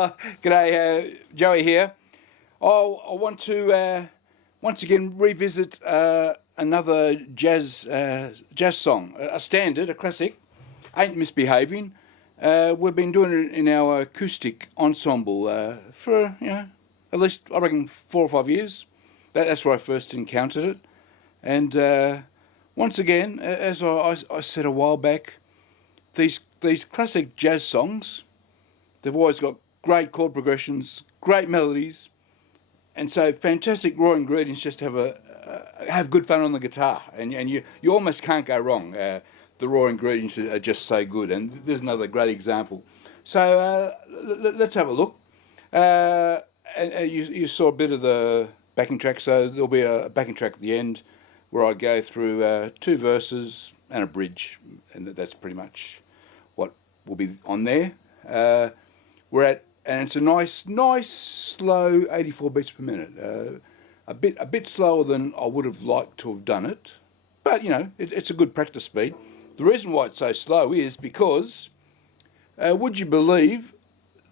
G'day, Joey here. I want to once again revisit another jazz song, a standard, a classic, Ain't Misbehavin'. We've been doing it in our acoustic ensemble for, at least, I reckon, 4 or 5 years. That's where I first encountered it. And once again, as I said a while back, these classic jazz songs, they've always got great chord progressions, great melodies, and so fantastic raw ingredients just to have good fun on the guitar. And you almost can't go wrong. The raw ingredients are just so good. And there's another great example. So let's have a look. And you saw a bit of the backing track, so there'll be a backing track at the end where I go through 2 verses and a bridge, and that's pretty much what will be on there. And it's a nice slow 84 beats per minute. A bit slower than I would have liked to have done it, but it's a good practice speed. The reason why it's so slow is because, would you believe,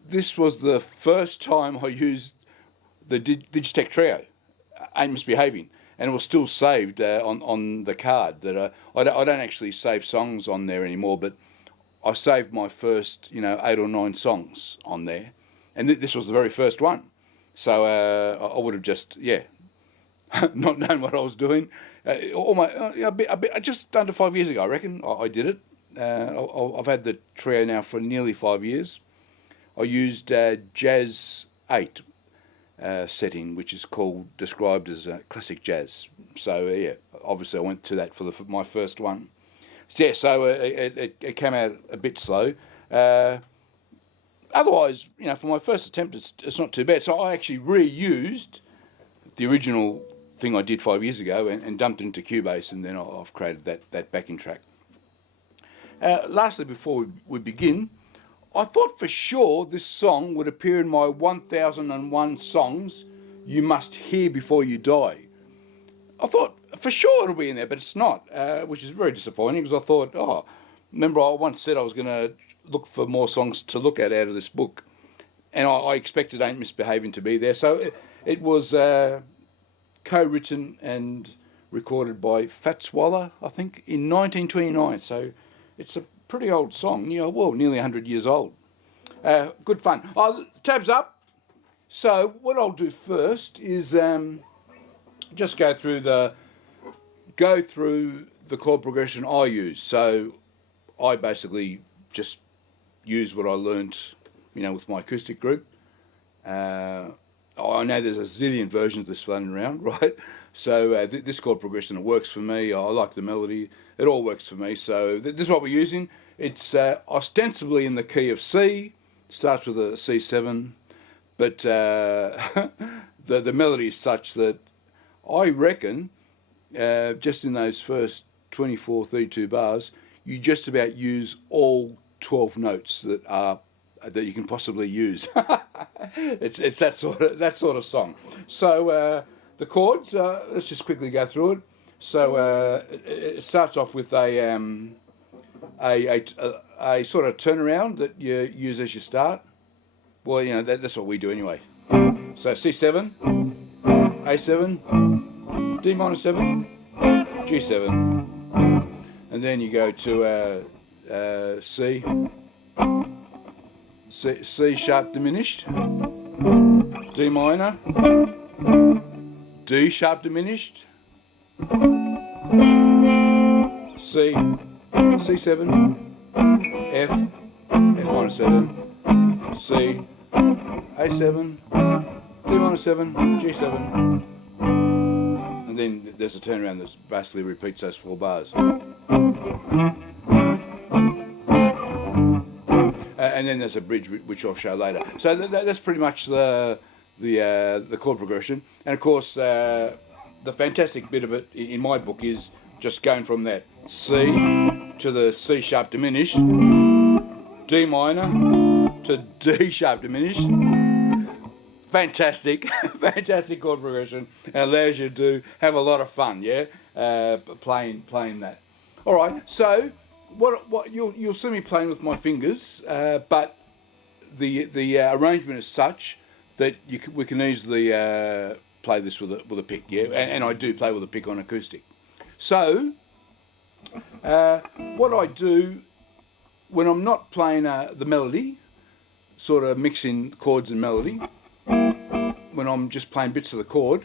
this was the first time I used the Digitech Trio, Ain't Misbehavin', and it was still saved on the card. That I don't actually save songs on there anymore, but I saved my first 8 or 9 songs on there, and this was the very first one. So I would have just not known what I was doing. Just under 5 years ago, I reckon I did it. I've had the Trio now for nearly 5 years. I used Jazz 8 setting, which is described as classic jazz. So obviously I went to that for my first one. So it came out a bit slow. Otherwise, for my first attempt, it's not too bad. So I actually reused the original thing I did 5 years ago and dumped it into Cubase, and then I've created that backing track. Lastly, before we begin, I thought for sure this song would appear in my 1001 songs you must hear before you die. I thought for sure it'll be in there, but it's not, which is very disappointing, because I thought, remember I once said I was going to look for more songs to look at out of this book, and I expected Ain't Misbehavin' to be there. So it was co-written and recorded by Fats Waller, I think, in 1929. So it's a pretty old song, nearly 100 years old. Good fun. Tabs up. So what I'll do first is just go through the chord progression I use. So I basically just use what I learnt, with my acoustic group. I know there's a zillion versions of this floating around, right? So this chord progression, it works for me. I like the melody. It all works for me. So this is what we're using. It's ostensibly in the key of C. Starts with a C7, but the melody is such that I reckon just in those first 24, 32 bars, you just about use all 12 notes that you can possibly use. It's that sort of song. So the chords, let's just quickly go through it. So it starts off with a sort of turnaround that you use as you start. Well, that's what we do anyway. So C7, A7, D minor 7, G7, and then you go to C sharp diminished, D minor, D sharp diminished, C7, F minor 7, C, A7, D minor 7, G7, and then there's a turnaround that basically repeats those 4 bars. And then there's a bridge, which I'll show later. So that's pretty much the chord progression. And of course, the fantastic bit of it in my book is just going from that C to the C sharp diminished, D minor to D sharp diminished. Fantastic chord progression, and allows you to have a lot of fun, playing that. All right, so what you'll see me playing with my fingers, but the arrangement is such that we can easily play this with a pick, yeah, and I do play with a pick on acoustic. So what I do when I'm not playing the melody, sort of mixing chords and melody, when I'm just playing bits of the chord,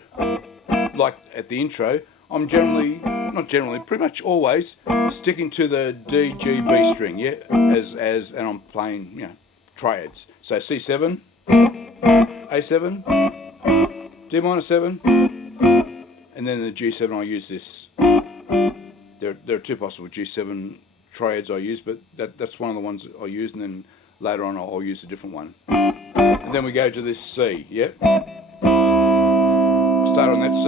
like at the intro, I'm pretty much always sticking to the D, G, B string, yeah, and I'm playing, you know, triads. So C7, A7, D minor 7, and then the G7 I use this. There are two possible G7 triads I use, but that's one of the ones I use, and then later on I'll use a different one. And then we go to this C, yep. Start on that C.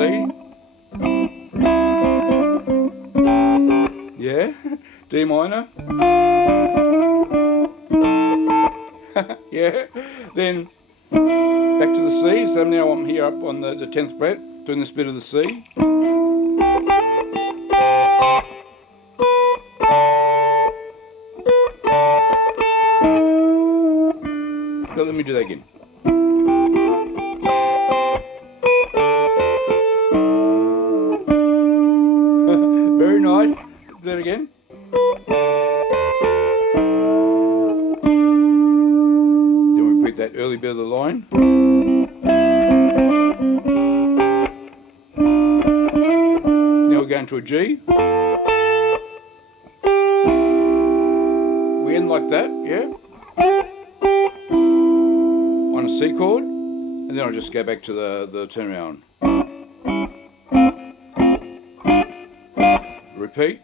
Yeah, D minor. Yeah, then back to the C. So now I'm here up on the 10th fret, doing this bit of the C. So let me do that again. Very nice. Do that again. Then we repeat that early bit of the line. Now we're going to a G. We end like that, yeah? On a C chord, and then I'll just go back to the turnaround. Repeat.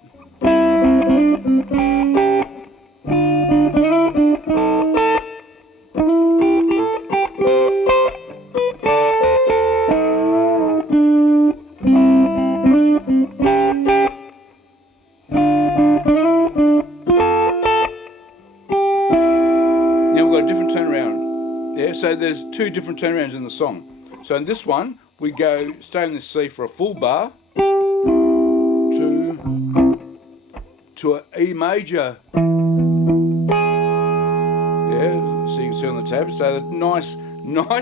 Now we've got a different turnaround. Yeah, so there's two different turnarounds in the song. So in this one, we stay in this C for a full bar to an E major. Yeah, so you can see on the tab. So that nice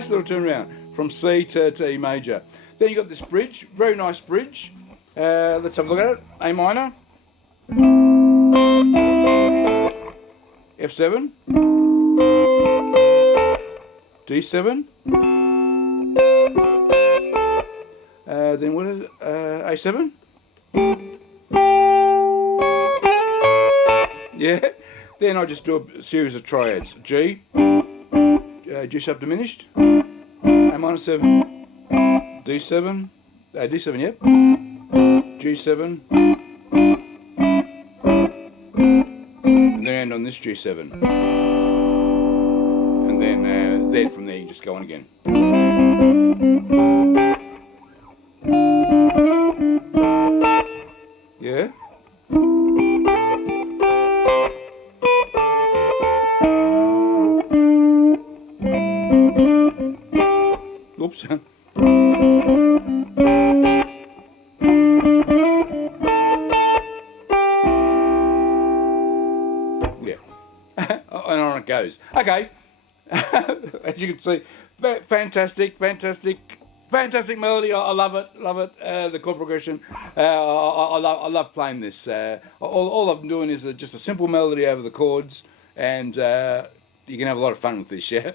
little turnaround from C to E major. Then you got this bridge, very nice bridge. Let's have a look at it. A minor, F7. D7, then what is it? A7? Yeah, then I just do a series of triads. G, G sharp diminished, A minor 7, D7, D7, yep, G7, and then end on this G7. Then from there you just go on again. Yeah. Oops. Yeah. And on it goes. Okay. As you can see, fantastic melody. I love it. The chord progression. I love playing this. All I'm doing is just a simple melody over the chords, and you can have a lot of fun with this. Yeah.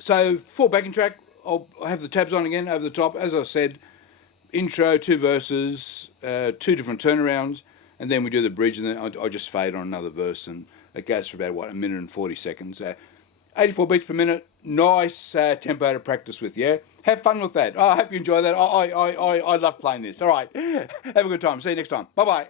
So for backing track, I'll have the tabs on again over the top. As I said, intro, 2 verses, 2 different turnarounds, and then we do the bridge, and then I just fade on another verse, and it goes for about, 1 minute and 40 seconds. 84 beats per minute, nice tempo to practice with, yeah? Have fun with that. I hope you enjoy that. I love playing this. All right, have a good time. See you next time. Bye-bye.